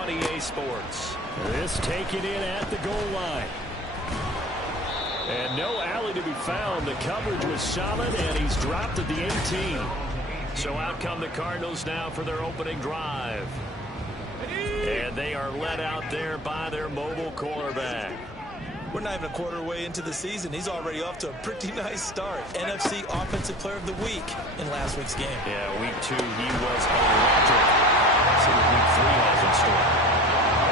on EA Sports. This taken in at the goal line. And no alley to be found. The coverage was solid, and he's dropped at the 18. So out come the Cardinals now for their opening drive. And they are led out there by their mobile quarterback. We're not even a quarter way into the season. He's already off to a pretty nice start. NFC Offensive Player of the Week in last week's game. Yeah, week 2, he was electric. Let's see what week 3 has in store.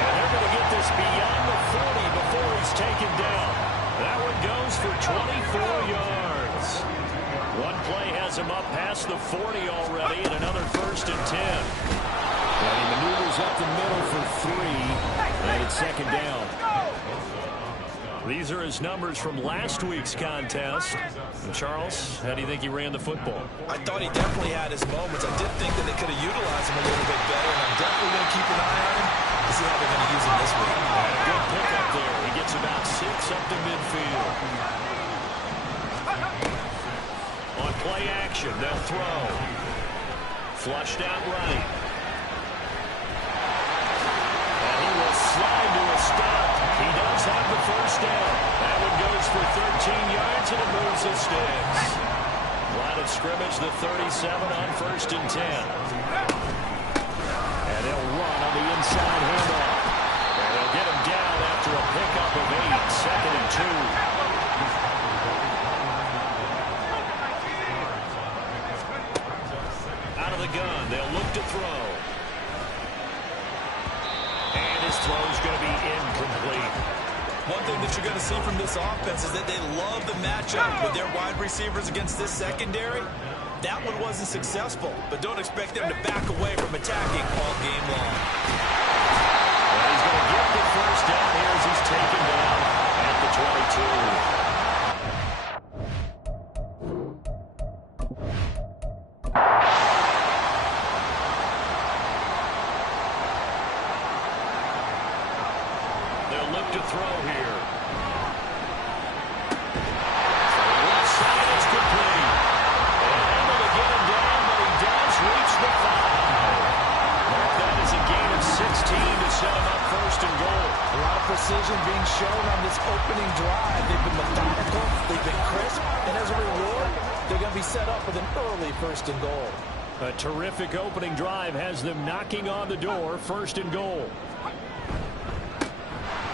And they're going to get this beyond the 40 before he's taken down. That one goes for 24 yards. One play has him up past the 40 already, and another 1st and 10. And he maneuvers up the middle for 3, and it's 2nd down. These are his numbers from last week's contest. And Charles, how do you think he ran the football? I thought he definitely had his moments. I did think that they could have utilized him a little bit better, and I'm definitely going to keep an eye on him to see how they're going to use him this week. Good pickup there. He gets about 6 up to midfield. On play action, they'll throw. Flushed out right. And he will slide to a stop. He does have the 1st down. That one goes for 13 yards, and it moves the sticks. Line of scrimmage, the 37 on 1st and 10. And they'll run on the inside handoff. And they'll get him down after a pickup of 8, 2nd and 2. Out of the gun, they'll look to throw. And his throw's going to be incomplete. One thing that you're going to see from this offense is that they love the matchup with their wide receivers against this secondary. That one wasn't successful, but don't expect them to back away from attacking all game long. Well, he's going to get the 1st down here as he's taken down at the 22. To throw here. Left side is complete. And able to get him down, but he does reach the 5. That is a gain of 16 to set him up 1st and goal. A lot of precision being shown on this opening drive. They've been methodical, they've been crisp, and as a reward, they're going to be set up with an early 1st and goal. A terrific opening drive has them knocking on the door, 1st and goal.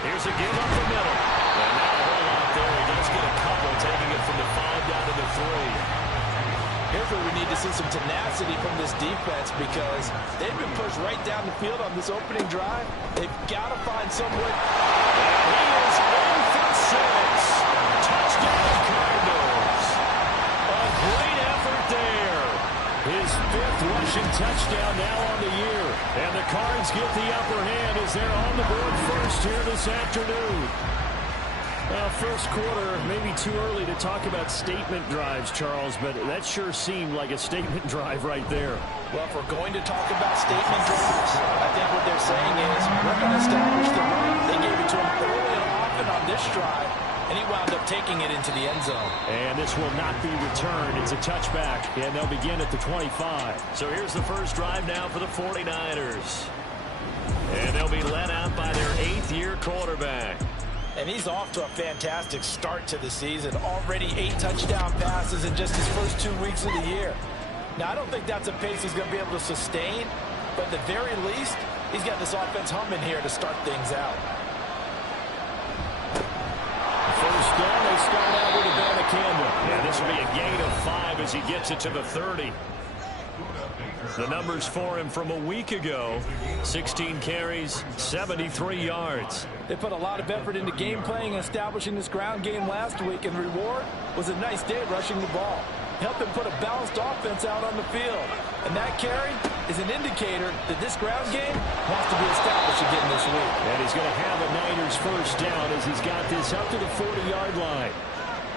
Here's a give up the middle. And now a whole lot there. He does get a couple, taking it from the 5 down to the 3. Here's where we need to see some tenacity from this defense because they've been pushed right down the field on this opening drive. They've got to find some way. And he is in for 6. Touchdown Cardinals. A great effort there. His 5th rushing touchdown now on the year. And the Cards get the upper hand as they're on the board first here this afternoon. First quarter, maybe too early to talk about statement drives, Charles, but that sure seemed like a statement drive right there. Well, if we're going to talk about statement drives, I think what they're saying is we're going to establish the run. They gave it to him early and often on this drive, and he wound up taking it into the end zone. And this will not be returned. It's a touchback, and they'll begin at the 25. So here's the first drive now for the 49ers. And they'll be led out by their 8th-year quarterback. And he's off to a fantastic start to the season. Already 8 touchdown passes in just his first 2 weeks of the year. Now, I don't think that's a pace he's going to be able to sustain, but at the very least, he's got this offense humming here to start things out. First down, they start out with a Banacanda. Yeah, this will be a gain of 5 as he gets it to the 30. The numbers for him from a week ago, 16 carries, 73 yards. They put a lot of effort into game playing and establishing this ground game last week, and reward was a nice day rushing the ball. Helped him put a balanced offense out on the field. And that carry is an indicator that this ground game wants to be established again this week. And he's going to have a Niners first down as he's got this up to the 40-yard line.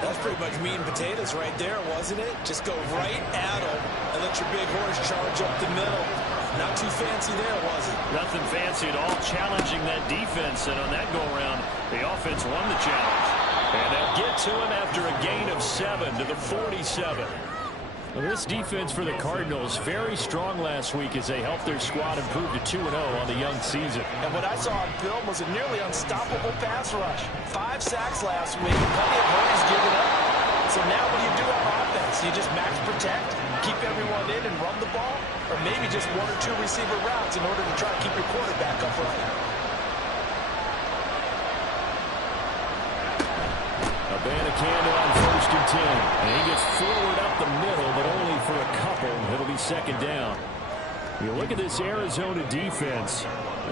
That's pretty much meat and potatoes right there, wasn't it? Just go right at them and let your big horse charge up the middle. Not too fancy there, was it? Nothing fancy at all, challenging that defense. And on that go-around, the offense won the challenge. And they'll get to him after a gain of 7 to the 47. Well, this defense for the Cardinals, very strong last week as they helped their squad improve to 2-0 on the young season. And what I saw on film was a nearly unstoppable pass rush. 5 sacks last week, plenty of hurries given up. So now what do you do on offense? You just max protect, keep everyone in and run the ball? Or maybe just 1 or 2 receiver routes in order to try to keep your quarterback upright? Abanikanda on 1st and 10. And he gets forward up the middle, but only for a couple. It'll be 2nd down. You look at this Arizona defense.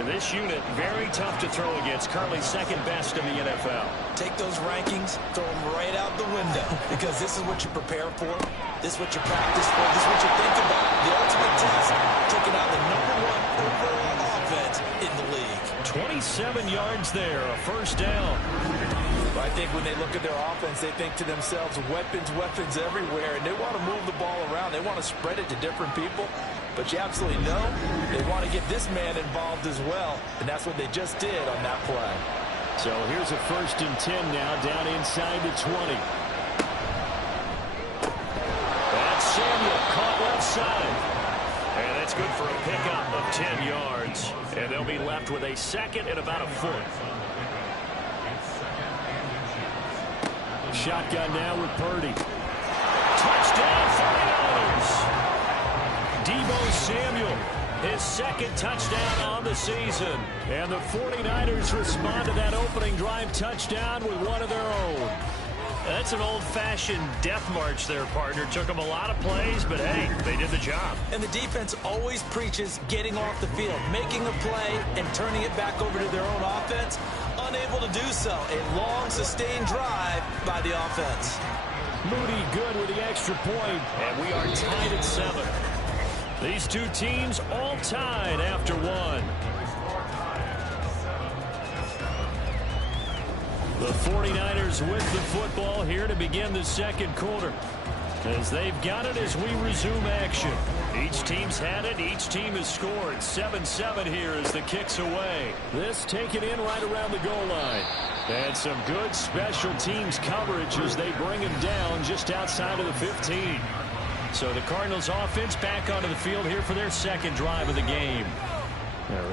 This unit, very tough to throw against. Currently 2nd best in the NFL. Take those rankings, throw them right out the window. Because this is what you prepare for. This is what you practice for. This is what you think about. The ultimate test. Taking out the #1 overall offense in the league. 27 yards there, a 1st down. I think when they look at their offense, they think to themselves, weapons everywhere, and they want to move the ball around. They want to spread it to different people, but you absolutely know they want to get this man involved as well, and that's what they just did on that play. So here's a 1st and 10 now, down inside the 20. That's Samuel caught left side. And that's good for a pickup of 10 yards. And they'll be left with a 2nd and about a foot. Shotgun now with Purdy. Touchdown, 49ers. Deebo Samuel, his 2nd touchdown on the season. And the 49ers respond to that opening drive touchdown with one of their own. That's an old-fashioned death march there, partner. Took them a lot of plays, but hey, they did the job. And the defense always preaches getting off the field, making a play, and turning it back over to their own offense. Unable to do so. A long, sustained drive by the offense. Moody good with the extra point, and we are tied at 7. These two teams all tied after 1. The 49ers with the football here to begin the 2nd quarter. As they've got it as we resume action. Each team's had it. Each team has scored. 7-7 here as the kick's away. This taken in right around the goal line. And some good special teams coverage as they bring him down just outside of the 15. So the Cardinals offense back onto the field here for their 2nd drive of the game.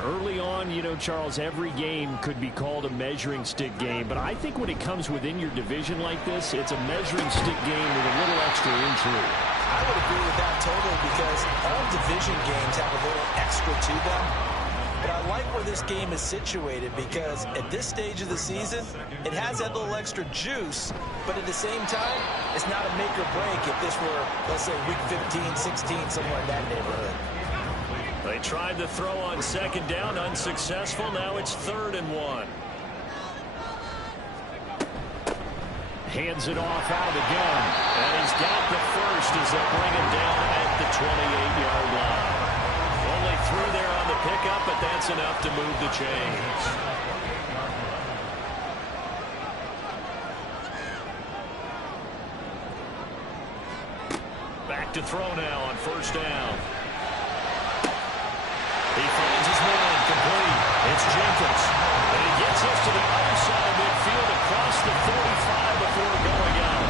Early on, you know, Charles, every game could be called a measuring stick game. But I think when it comes within your division like this, it's a measuring stick game with a little extra intrigue. I would agree with that totally because all division games have a little extra to them. But I like where this game is situated because at this stage of the season, it has that little extra juice. But at the same time, it's not a make or break if this were, let's say, week 15, 16, somewhere in that neighborhood. They tried to throw on 2nd down, unsuccessful. Now it's 3rd and 1. Hands it off out of the gun. And he's got the 1st as they'll bring him down at the 28-yard line. Only through there on the pickup, but that's enough to move the chains. Back to throw now on 1st down. He finds his man complete. It's Jenkins. And he gets us to the other side of midfield across the 45 before going out.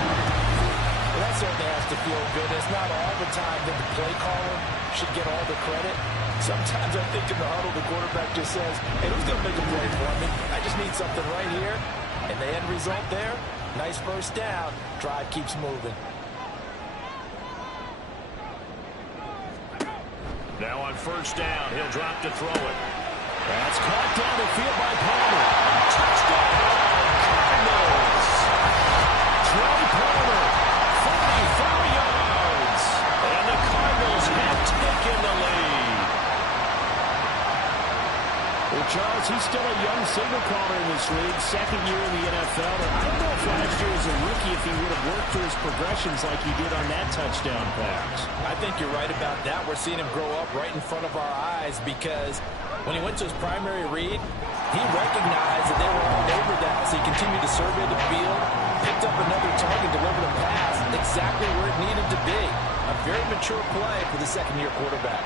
Well, that certainly has to feel good. It's not all the time that the play caller should get all the credit. Sometimes I think in the huddle, the quarterback just says, hey, who's going to make a play for me? I just need something right here. And the end result there, nice 1st down. Drive keeps moving. Now on 1st down, he'll drop to throw it. That's caught down the field by Palmer. Touchdown, Cardinals. Trey Palmer, 44 yards. And the Cardinals have taken the lead. Well, Charles, he's still a young signal caller in this league, 2nd year in the NFL. And I don't know if last year as a rookie if he would have worked through his progressions like he did on that touchdown pass. I think you're right about that. We're seeing him grow up right in front of our eyes because when he went to his primary read, he recognized that they were all over that, so he continued to survey the field, picked up another target, delivered a pass exactly where it needed to be. A very mature play for the 2nd-year quarterback.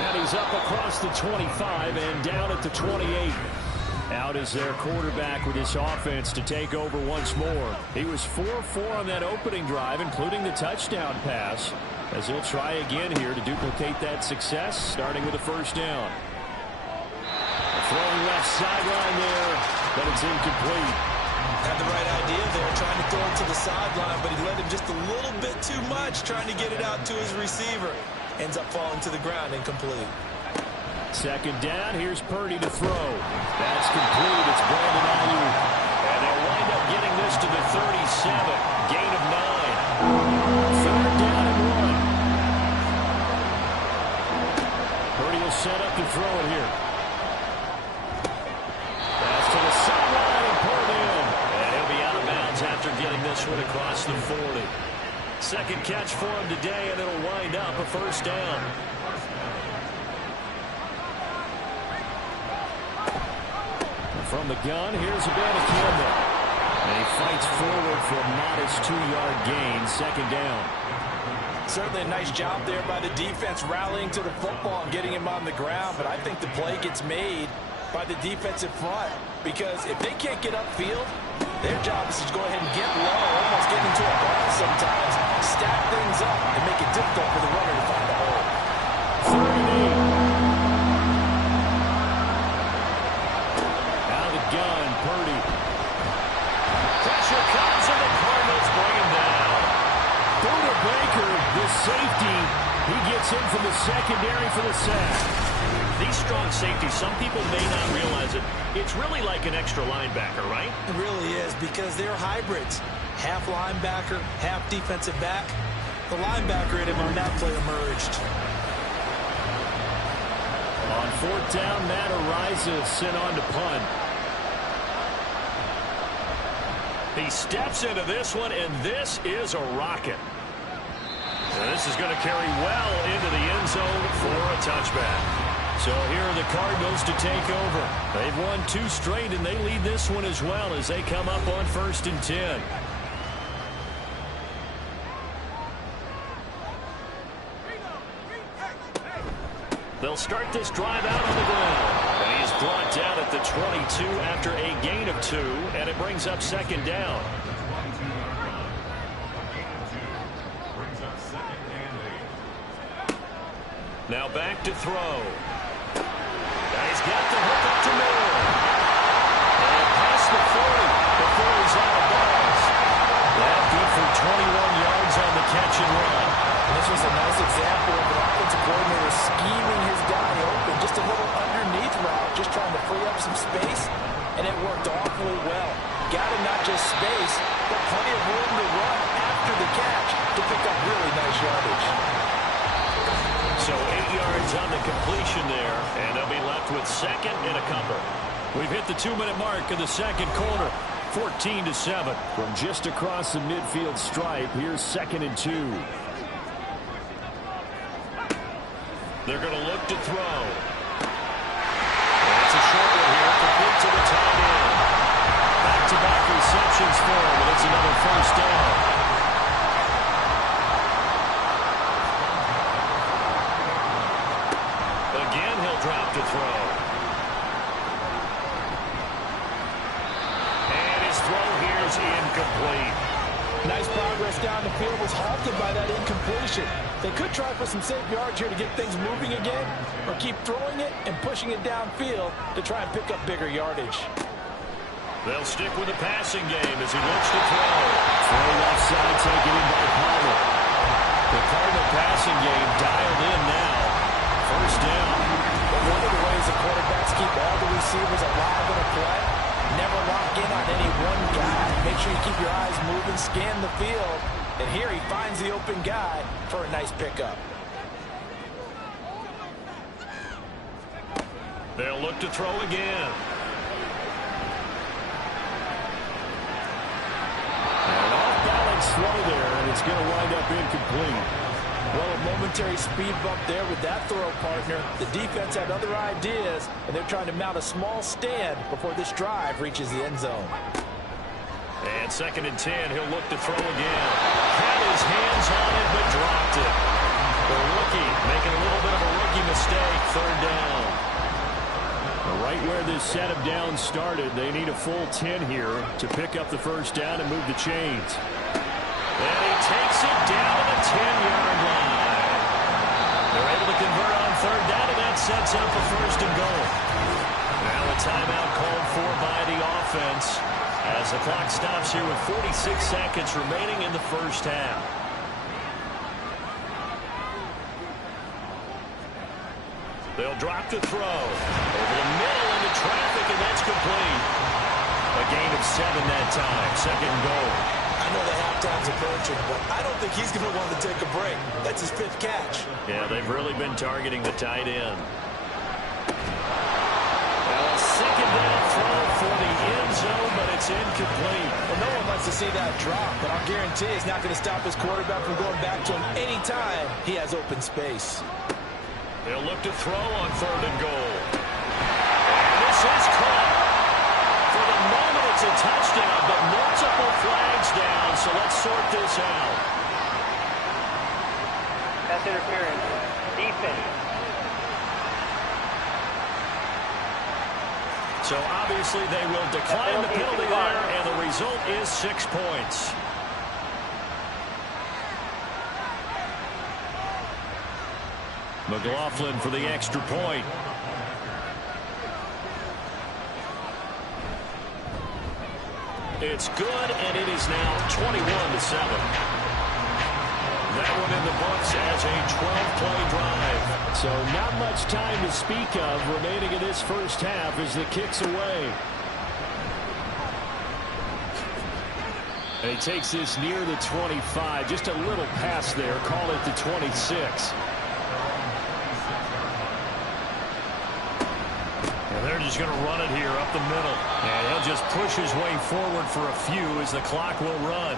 And he's up across the 25 and down at the 28. Out is their quarterback with his offense to take over once more. He was 4-4 on that opening drive, including the touchdown pass, as he'll try again here to duplicate that success, starting with a first down. Throwing left sideline there, but it's incomplete. Had the right idea there, trying to throw it to the sideline, but he led him just a little bit too much, trying to get it out to his receiver. Ends up falling to the ground, incomplete. Second down, here's Purdy to throw. That's complete, it's Brandon Ayuk. And they'll wind up getting this to the 37, gain of 9. Third down and 1. Purdy will set up to throw it here. Pass to the sideline and pulled in. And he'll be out of bounds after getting this one across the 40. Second catch for him today, and it'll wind up a first down. From the gun, here's Campbell. And he fights forward for a modest 2-yard gain, second down. Certainly a nice job there by the defense rallying to the football and getting him on the ground, but I think the play gets made by the defensive front, because if they can't get upfield, their job is to go ahead and get low, almost get into a ball sometimes, stack things up, and make it difficult for the runner to find a hole. 38. Gun, Purdy. Pressure comes, and the Cardinals bring him down. Buda Baker, the safety, he gets in from the secondary for the sack. These strong safeties, some people may not realize it. It's really like an extra linebacker, right? It really is, because they're hybrids. Half linebacker, half defensive back. The linebacker in him on that play emerged. On fourth down, Matt Araiza sent on to punt. He steps into this one, and this is a rocket. And this is going to carry well into the end zone for a touchback. So here are the Cardinals to take over. They've won 2 straight, and they lead this one as well as they come up on 1st and 10. They'll start this drive out on the ground. And he's brought down at the 22 after a gain of 2, and it brings up second down. Now back to throw. Now he's got the hook up to middle. And past the 40 before he's out of bounds. That good for 21 yards on the catch and run. This was a nice example of an offensive coordinator scheming his guy open. Just a little underneath route, just trying to free up some space, and it worked awfully well. Got him not just space, but plenty of room to run after the catch to pick up really nice yardage. So 8 yards on the completion there, and they'll be left with second and a couple. We've hit the 2-minute mark of the second quarter, 14-7. From just across the midfield stripe, here's 2nd and 2. They're going to look to throw. And it's a short one here, complete to the tight end. Back-to-back receptions for him, and it's another first down. Again, he'll drop to throw. And his throw here is incomplete. Nice progress down the field, was halted by that incompletion. They could try for some safe yards here to get things moving again, or keep throwing it and pushing it downfield to try and pick up bigger yardage. They'll stick with the passing game as he looks to throw. Throw left side, taken in by Palmer. The Cardinal passing game dialed in now. First down. But one of the ways the quarterbacks keep all the receivers alive in a play, never lock in on any one guy. Make sure you keep your eyes moving, scan the field. And here he finds the open guy for a nice pickup. They'll look to throw again. An off-balance throw there, and it's going to wind up incomplete. Well, a momentary speed bump there with that throw partner. The defense had other ideas, and they're trying to mount a small stand before this drive reaches the end zone. And 2nd and 10, he'll look to throw again. Had his hands on it, but dropped it. The rookie making a little bit of a rookie mistake, third down. Right where this set of downs started, they need a full 10 here to pick up the first down and move the chains. And he takes it down to the 10-yard line. They're able to convert on third down, and that sets up a first and goal. Now a timeout called for by the offense as the clock stops here with 46 seconds remaining in the first half. They'll drop to throw. Over the middle into traffic, and that's complete. A gain of 7 that time. Second and goal. I know the halftime's approaching, but I don't think he's going to want to take a break. That's his 5th catch. Yeah, they've really been targeting the tight end. Now a second down throw for the end zone, but it's incomplete. Well, no one wants to see that drop, but I'll guarantee he's not going to stop his quarterback from going back to him anytime he has open space. They'll look to throw on third and goal. And this is caught. For the moment, it's a touchdown, but multiple flags down, so let's sort this out. Pass interference. Defense. So obviously they will decline the penalty there, and the result is 6 points. McLaughlin for the extra point. It's good, and it is now 21-7. That one in the books as a 12-play drive. So not much time to speak of remaining in this first half as the kick's away. And he takes this near the 25. Just a little pass there. Call it the 26. And they're just going to run it here up the middle. And he'll just push his way forward for a few as the clock will run.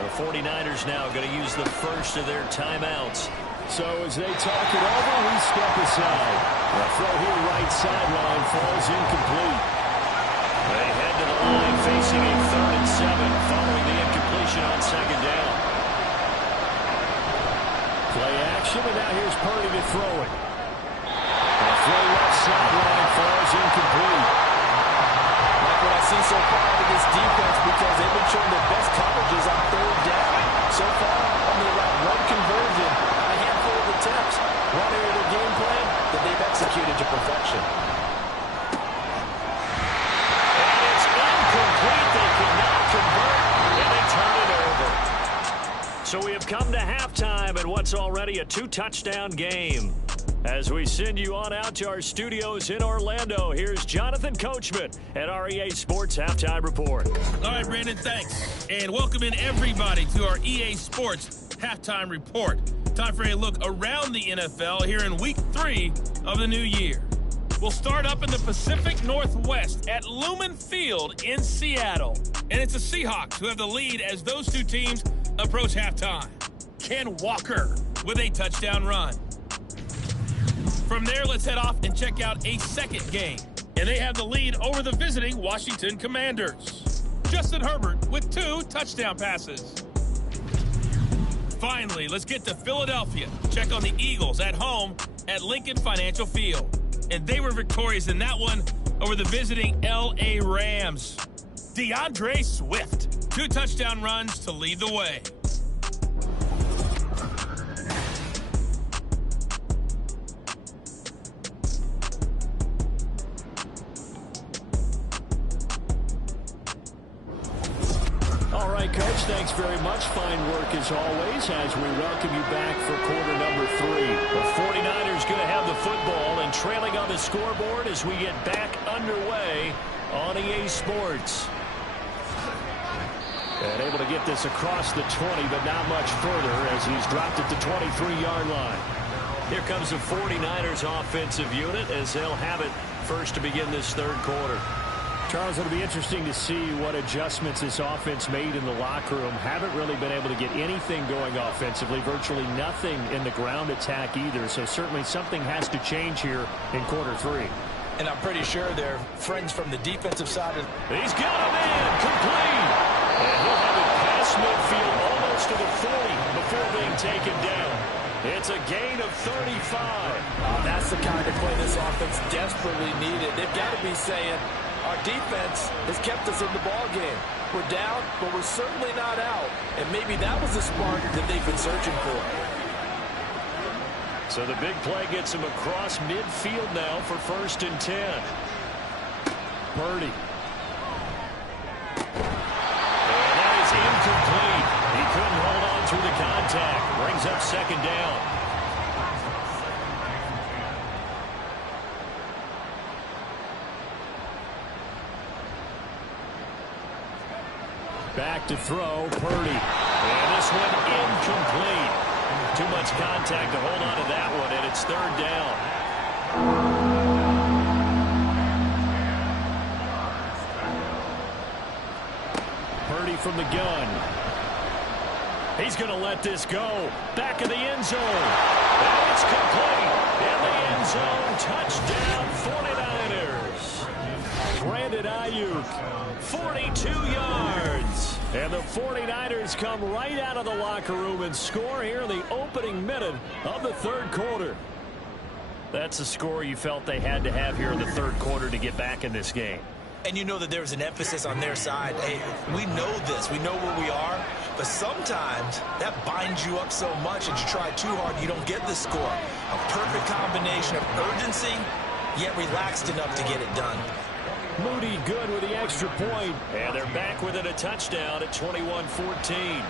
The 49ers now going to use the first of their timeouts. So as they talk it over, we step aside. The throw here right sideline falls incomplete. They head to the line facing a 3rd and 7 following the incompletion on second down. Play action, and now here's Purdy to throw it. The throw left sideline falls incomplete. Like what I see so far with this defense, because they've been showing their best coverages on third down. So far, only around 1 conversion on a handful of attempts. One area of the game plan that they've executed to perfection. And it's incomplete. They cannot convert, and they turn it over. So we have come to halftime in what's already a 2-touchdown game. As we send you on out to our studios in Orlando, here's Jonathan Coachman at our EA Sports Halftime Report. All right, Brandon, thanks. And welcome in everybody to our EA Sports Halftime Report. Time for a look around the NFL here in Week 3 of the new year. We'll start up in the Pacific Northwest at Lumen Field in Seattle. And it's the Seahawks who have the lead as those two teams approach halftime. Ken Walker with a touchdown run. From there, let's head off and check out a second game. And they have the lead over the visiting Washington Commanders. Justin Herbert with 2 touchdown passes. Finally, let's get to Philadelphia. Check on the Eagles at home at Lincoln Financial Field. And they were victorious in that one over the visiting L.A. Rams. DeAndre Swift, 2 touchdown runs to lead the way. Coach, thanks very much. Fine work as always as we welcome you back for quarter number 3. The 49ers going to have the football and trailing on the scoreboard as we get back underway on EA Sports. And able to get this across the 20, but not much further as he's dropped it to 23-yard line. Here comes the 49ers offensive unit as they'll have it first to begin this third quarter. Charles, it'll be interesting to see what adjustments this offense made in the locker room. Haven't really been able to get anything going offensively, virtually nothing in the ground attack either. So certainly something has to change here in quarter 3. And I'm pretty sure they're friends from the defensive side. He's got him in, complete. And he'll have it past midfield almost to the 40 before being taken down. It's a gain of 35. That's the kind of play this offense desperately needed. They've got to be saying, our defense has kept us in the ball game. We're down, but we're certainly not out. And maybe that was the spark that they've been searching for. So the big play gets him across midfield now for 1st and 10. Purdy. And that is incomplete. He couldn't hold on through the contact. Brings up 2nd down. Back to throw, Purdy. And this one incomplete. Too much contact to hold on to that one, and it's 3rd down. Purdy from the gun. He's going to let this go. Back of the end zone. And it's complete. In the end zone. Touchdown, 49ers. Brandon Ayuk, 42 yards. And the 49ers come right out of the locker room and score here in the opening minute of the 3rd quarter. That's the score you felt they had to have here in the 3rd quarter to get back in this game. And you know that there's an emphasis on their side. Hey, we know this. We know where we are. But sometimes that binds you up so much that you try too hard, you don't get the score. A perfect combination of urgency, yet relaxed enough to get it done. Moody good with the extra point. And they're back within a touchdown at 21-14.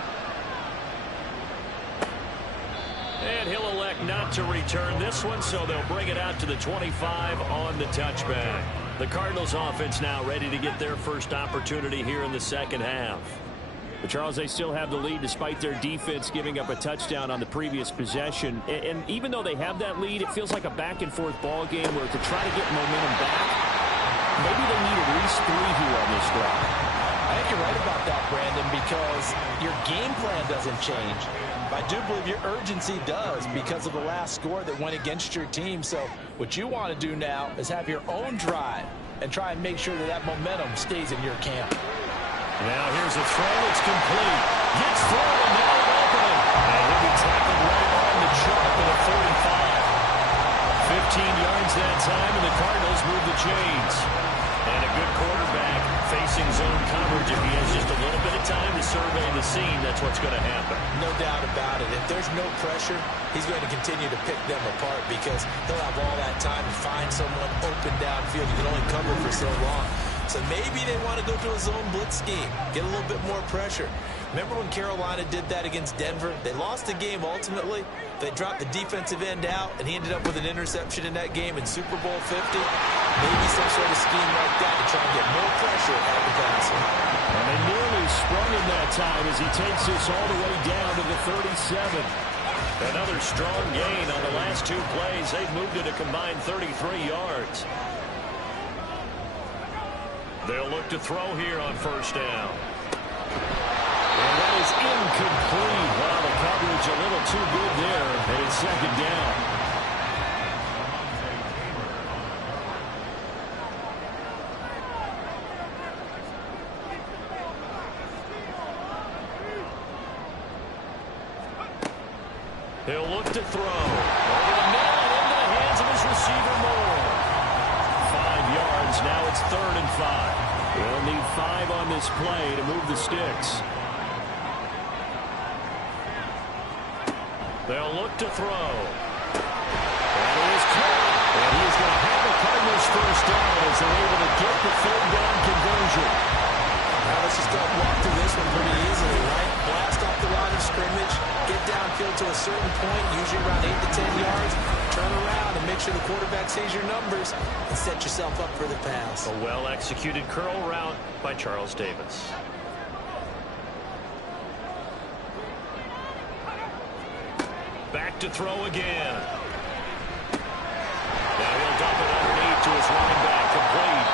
And he'll elect not to return this one, so they'll bring it out to the 25 on the touchback. The Cardinals offense now ready to get their first opportunity here in the 2nd half. But Charles, they still have the lead despite their defense giving up a touchdown on the previous possession. And even though they have that lead, it feels like a back-and-forth ball game where to try to get momentum back, maybe they need at least 3 here on this drive. I think you're right about that, Brandon, because your game plan doesn't change. I do believe your urgency does because of the last score that went against your team. So what you want to do now is have your own drive and try and make sure that that momentum stays in your camp. Now here's a throw. It's complete. Gets through and now an opening. And he'll be tackled right on the chalk at a 45. 15 yards that time, and the Cardinals move the chains. And a good quarterback facing zone coverage. If he has just a little bit of time to survey the scene, that's what's going to happen. No doubt about it. If there's no pressure, he's going to continue to pick them apart because he'll have all that time to find someone open downfield. You can only cover for so long. So maybe they want to go to a zone blitz scheme, get a little bit more pressure. Remember when Carolina did that against Denver? They lost the game ultimately. They dropped the defensive end out, and he ended up with an interception in that game in Super Bowl 50. Maybe some sort of scheme like that to try and get more pressure at the passer. And they nearly sprung him that time as he takes this all the way down to the 37. Another strong gain on the last 2 plays. They've moved it a combined 33 yards. They'll look to throw here on 1st down. And that is incomplete. Wow, the coverage a little too good there. And it's 2nd down. He'll look to throw. Over the middle and into the hands of his receiver Moore. 5 yards. Now it's 3rd and 5. They'll need 5 on this play to move the sticks. They'll look to throw. And it is caught. And he is going to have the Cardinals 1st down as they're able to get the 3rd down conversion. Now let's just walk through this one pretty easily, right? Blast off the line of scrimmage, get downfield to a certain point, usually around 8 to 10 yards, turn around and make sure the quarterback sees your numbers and set yourself up for the pass. A well-executed curl route by Charles Davis. Back to throw again. Now he'll dump it underneath to his running back, complete.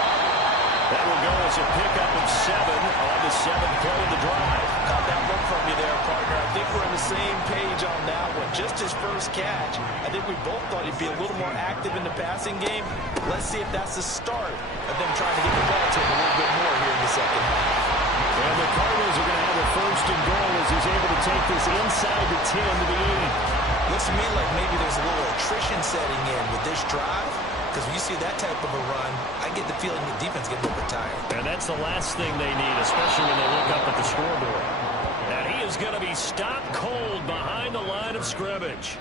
That will go as a pickup of 7 on the 7th play of the drive. Got that look from you there, partner. I think we're on the same page on that one. Just his first catch. I think we both thought he'd be a little more active in the passing game. Let's see if that's the start of them trying to get the ball to him a little bit more here in the 2nd half. And the Cardinals are going to have a 1st and goal as he's able to take this inside the 10 to the 8. Looks to me like maybe there's a little attrition setting in with this drive. Because when you see that type of a run, I get the feeling the defense gets a little bit tired. And that's the last thing they need, especially when they look up at the scoreboard. And he is going to be stopped cold behind the line of scrimmage.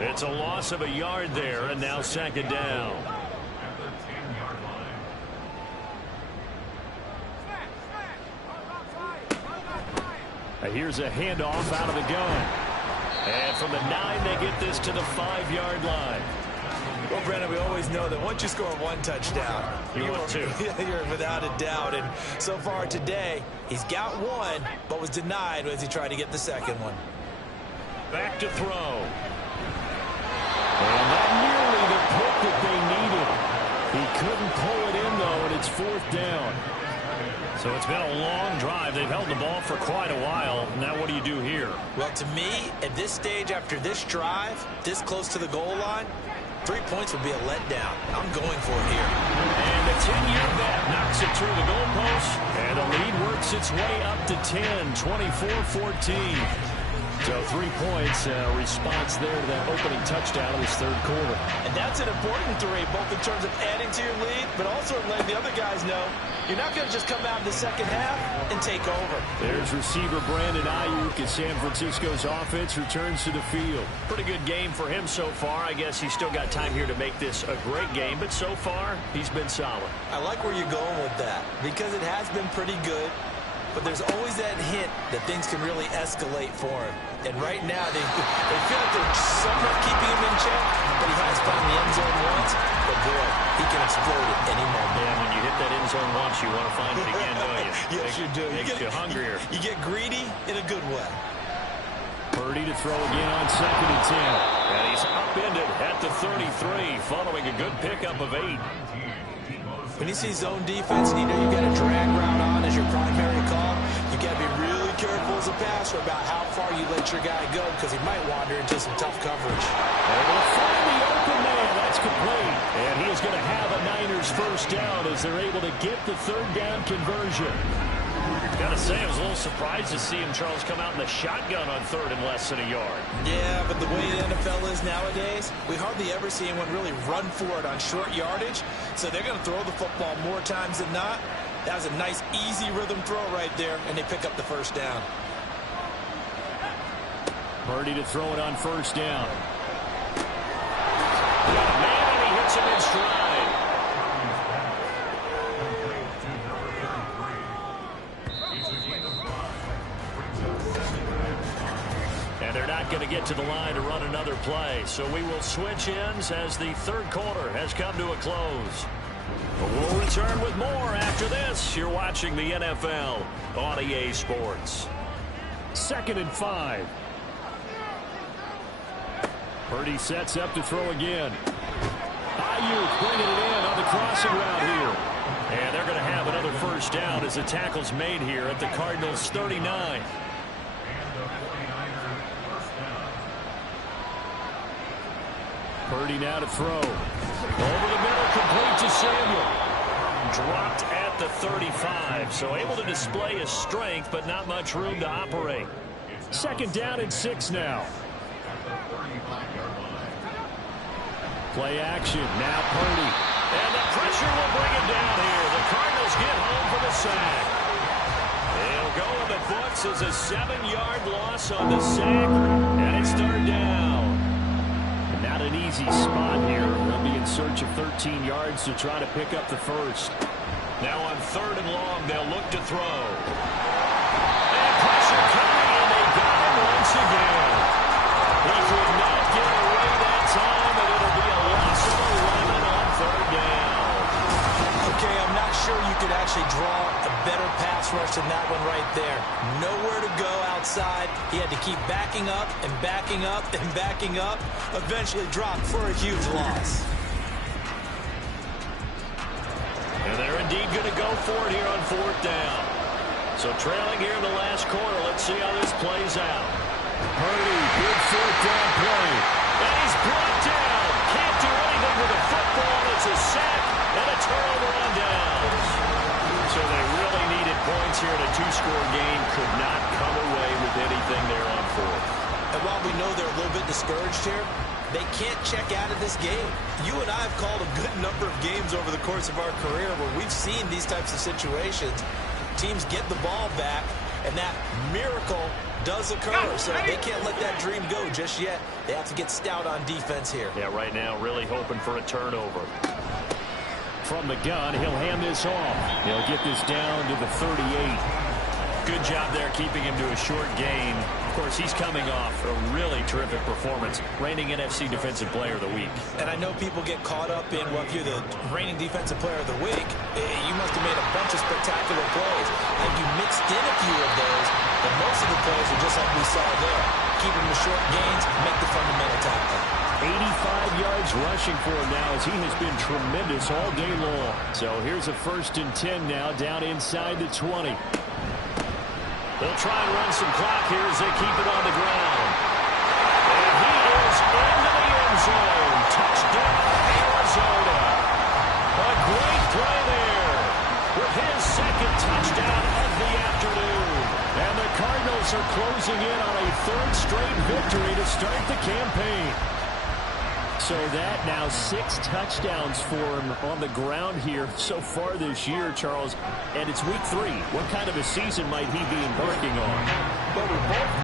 It's a loss of a yard there, and now second down. Here's a handoff out of the gun. And from the 9, they get this to the 5-yard line. Well, Brandon, we always know that once you score one touchdown, you want two. You're without a doubt. And so far today, he's got one, but was denied as he tried to get the second one. Back to throw. And not nearly the pick that they needed. He couldn't pull it in, though, and it's 4th down. So it's been a long drive. They've held the ball for quite a while. Now what do you do here? Well, to me, at this stage after this drive, this close to the goal line, 3 points would be a letdown. I'm going for it here. And the 10-year bet knocks it through the goalpost. And the lead works its way up to 10, 24-14. So 3 points, response there to that opening touchdown in this 3rd quarter. And that's an important 3, both in terms of adding to your lead, but also letting the other guys know you're not going to just come out in the second half and take over. There's receiver Brandon Ayuk as San Francisco's offense returns to the field. Pretty good game for him so far. I guess he's still got time here to make this a great game, but so far, he's been solid. I like where you're going with that because it has been pretty good. But there's always that hint that things can really escalate for him. And right now, they feel like they're somewhat keeping him in check, but he has found the end zone once. But boy, he can explode at any moment. Yeah, when you hit that end zone once, you want to find it again, don't you? Yes, you do. Makes you hungrier. You get greedy in a good way. Purdy to throw again on 2nd and 10. And he's upended at the 33, following a good pickup of 8. When you see zone defense and you know you've got a drag route on as your primary call, you got to be really careful as a passer about how far you let your guy go because he might wander into some tough coverage. Able to find the open man. That's complete. And he is going to have a Niners first down as they're able to get the 3rd down conversion. Gotta say, I was a little surprised to see him, Charles, come out in the shotgun on 3rd and less than a yard. Yeah, but the way the NFL is nowadays, we hardly ever see anyone really run for it on short yardage. So they're going to throw the football more times than not. That was a nice, easy rhythm throw right there, and they pick up the first down. Purdy to throw it on 1st down. Got a man, and he hits him in stride. They're not going to get to the line to run another play. So we will switch ends as the 3rd quarter has come to a close. But we'll return with more after this. You're watching the NFL on EA Sports. 2nd and 5. Purdy sets up to throw again. Ayuk bringing it in on the crossing route here. And they're going to have another first down as the tackle's made here at the Cardinals' 39. Purdy now to throw. Over the middle, complete to Samuel. Dropped at the 35, so able to display his strength, but not much room to operate. 2nd down and 6 now. Play action, now Purdy. And the pressure will bring it down here. The Cardinals get home for the sack. It'll go in the books as a 7-yard loss on the sack, and it's 3rd down. Not an easy spot here. They'll be in search of 13 yards to try to pick up the first. Now on 3rd and long, they'll look to throw. And pressure coming, and they got him once again. He could not get away that time, and it'll be a loss of 11 on 3rd down. Okay, I'm not sure you could actually draw a better pass rush than that one right there. Nowhere to go outside. He had to keep backing up and backing up and backing up. Eventually dropped for a huge loss. And they're indeed going to go for it here on 4th down. So trailing here in the last quarter. Let's see how this plays out. Purdy, big 4th down play. And he's brought down. Can't do anything with the football. It's a sack and a turnover on downs. So they really needed points here in a 2-score game. Could not come away with anything there on 4th. And while we know they're a little bit discouraged here, can't check out of this game. You and I have called a good number of games over the course of our career where we've seen these types of situations. Teams get the ball back, and that miracle does occur. So they can't let that dream go just yet. They have to get stout on defense here. Yeah, right now really hoping for a turnover. From the gun, he'll hand this off. He'll get this down to the 38. Good job there keeping him to a short gain. Of course, he's coming off a really terrific performance. Reigning NFC Defensive Player of the Week. And I know people get caught up in, well, if you're the reigning Defensive Player of the Week, you must have made a bunch of spectacular plays. And you mixed in a few of those, but most of the plays are just like we saw there. Keep them to short gains, make the fundamental tackle. 85 yards rushing for him now as he has been tremendous all day long. So here's a 1st and 10 now down inside the 20. They'll try and run some clock here as they keep it on the ground. And he is into the end zone. Touchdown, Arizona. A great play there with his 2nd touchdown of the afternoon. And the Cardinals are closing in on a 3rd straight victory to start the campaign. So that now 6 touchdowns for him on the ground here so far this year, Charles. And it's week 3. What kind of a season might he be embarking on? But we both